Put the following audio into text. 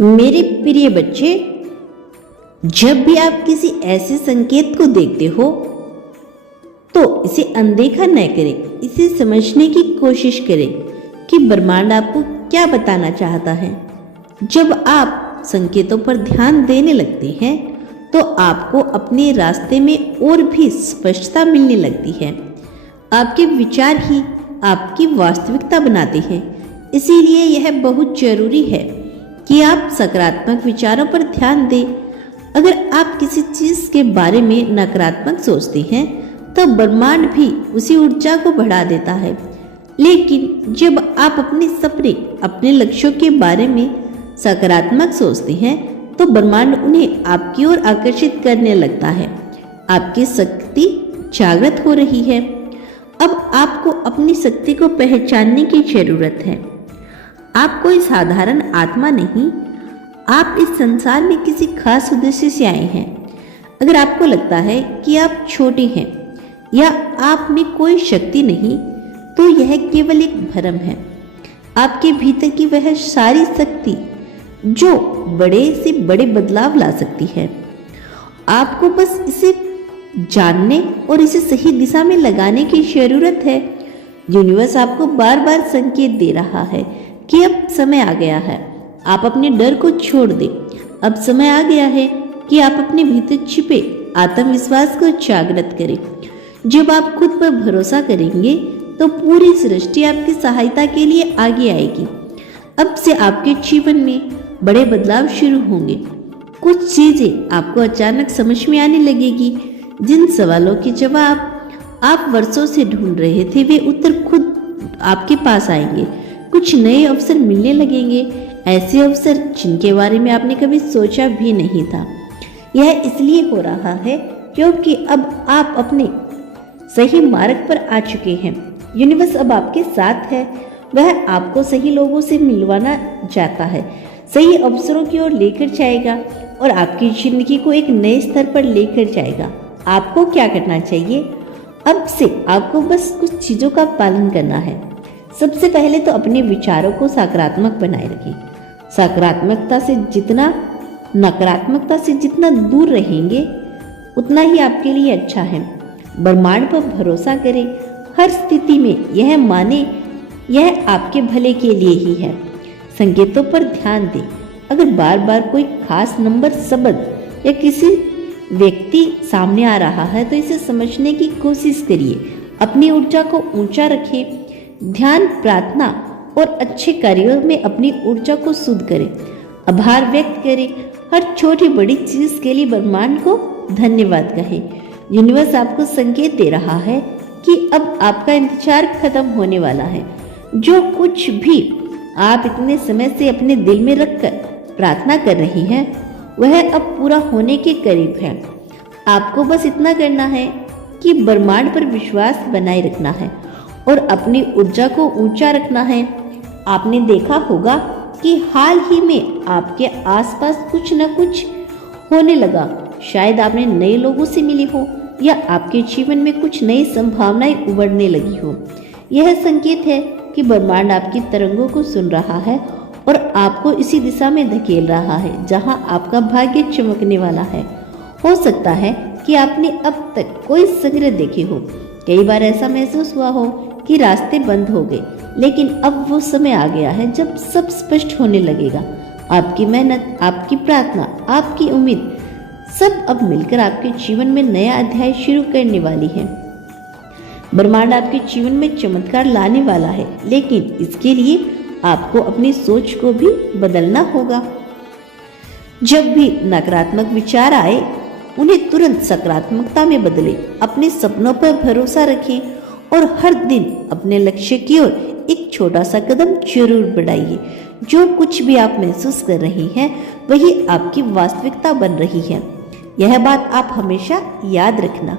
मेरे प्रिय बच्चे, जब भी आप किसी ऐसे संकेत को देखते हो तो इसे अनदेखा न करें। इसे समझने की कोशिश करें कि ब्रह्मांड आपको क्या बताना चाहता है। जब आप संकेतों पर ध्यान देने लगते हैं तो आपको अपने रास्ते में और भी स्पष्टता मिलने लगती है। आपके विचार ही आपकी वास्तविकता बनाते हैं। इसीलिए यह बहुत जरूरी है कि आप सकारात्मक विचारों पर ध्यान दें। अगर आप किसी चीज के बारे में नकारात्मक सोचते हैं तो ब्रह्मांड भी उसी ऊर्जा को बढ़ा देता है। लेकिन जब आप अपने सपने, अपने लक्ष्यों के बारे में सकारात्मक सोचते हैं तो ब्रह्मांड उन्हें आपकी ओर आकर्षित करने लगता है। आपकी शक्ति जागृत हो रही है। अब आपको अपनी शक्ति को पहचानने की जरूरत है। आप कोई साधारण आत्मा नहीं, आप इस संसार में किसी खास उद्देश्य से आए हैं। अगर आपको लगता है कि आप छोटे हैं या आप में कोई शक्ति नहीं, तो यह केवल एक भ्रम है। आपके भीतर की वह सारी शक्ति जो बड़े से बड़े बदलाव ला सकती है। आपको बस इसे जानने और इसे सही दिशा में लगाने की जरूरत है। यूनिवर्स आपको बार बार संकेत दे रहा है कि अब समय आ गया है, आप अपने डर को छोड़ दें। अब समय आ गया है कि आप अपने भीतर छिपे आत्मविश्वास को जागृत करें। जब आप खुद पर भरोसा करेंगे तो पूरी सृष्टि आपकी सहायता के लिए आगे आएगी। अब से आपके जीवन में बड़े बदलाव शुरू होंगे। कुछ चीजें आपको अचानक समझ में आने लगेगी। जिन सवालों के जवाब आप वर्षों से ढूंढ रहे थे, वे उत्तर खुद आपके पास आएंगे। कुछ नए अवसर मिलने लगेंगे, ऐसे अवसर जिनके बारे में आपने कभी सोचा भी नहीं था। यह इसलिए हो रहा है क्योंकि अब आप अपने सही मार्ग पर आ चुके हैं। यूनिवर्स अब आपके साथ है। वह आपको सही लोगों से मिलवाना चाहता है, सही अवसरों की ओर लेकर जाएगा और आपकी जिंदगी को एक नए स्तर पर लेकर जाएगा। आपको क्या करना चाहिए? अब से आपको बस कुछ चीजों का पालन करना है। सबसे पहले तो अपने विचारों को सकारात्मक बनाए रखें। नकारात्मकता से जितना दूर रहेंगे उतना ही आपके लिए अच्छा है। ब्रह्मांड पर भरोसा करें। हर स्थिति में यह माने यह आपके भले के लिए ही है। संकेतों पर ध्यान दें। अगर बार बार कोई खास नंबर, शब्द या किसी व्यक्ति सामने आ रहा है तो इसे समझने की कोशिश करिए। अपनी ऊर्जा को ऊंचा रखें। ध्यान, प्रार्थना और अच्छे कार्यों में अपनी ऊर्जा को शुद्ध करें। आभार व्यक्त करें। हर छोटी बड़ी चीज के लिए ब्रह्मांड को धन्यवाद कहें। यूनिवर्स आपको संकेत दे रहा है कि अब आपका इंतजार खत्म होने वाला है। जो कुछ भी आप इतने समय से अपने दिल में रखकर प्रार्थना कर रही हैं, वह अब पूरा होने के करीब है। आपको बस इतना करना है कि ब्रह्मांड पर विश्वास बनाए रखना है और अपनी ऊर्जा को ऊंचा रखना है। आपने देखा होगा कि हाल ही में आपके आसपास कुछ न कुछ होने लगा। शायद आपने नए लोगों से मिली हो या आपके जीवन में कुछ नई संभावनाएं उभरने लगी हो। यह संकेत है कि ब्रह्मांड आपकी तरंगों को सुन रहा है और आपको इसी दिशा में धकेल रहा है जहां आपका भाग्य चमकने वाला है। हो सकता है कि आपने अब तक कोई संग्रह देखे हो। कई बार ऐसा महसूस हुआ हो कि रास्ते बंद हो गए, लेकिन अब वो समय आ गया है जब सब स्पष्ट होने लगेगा। आपकी मेहनत, आपकी प्रार्थना, आपकी उम्मीद सब अब मिलकर आपके जीवन में नया अध्याय शुरू करने वाली है। ब्रह्मांड आपके जीवन में चमत्कार लाने वाला है, लेकिन इसके लिए आपको अपनी सोच को भी बदलना होगा। जब भी नकारात्मक विचार आए, उन्हें तुरंत सकारात्मकता में बदलें। अपने सपनों पर भरोसा रखें और हर दिन अपने लक्ष्य की ओर एक छोटा सा कदम जरूर बढ़ाइए। जो कुछ भी आप महसूस कर रही हैं, वही आपकी वास्तविकता बन रही है। यह बात आप हमेशा याद रखना।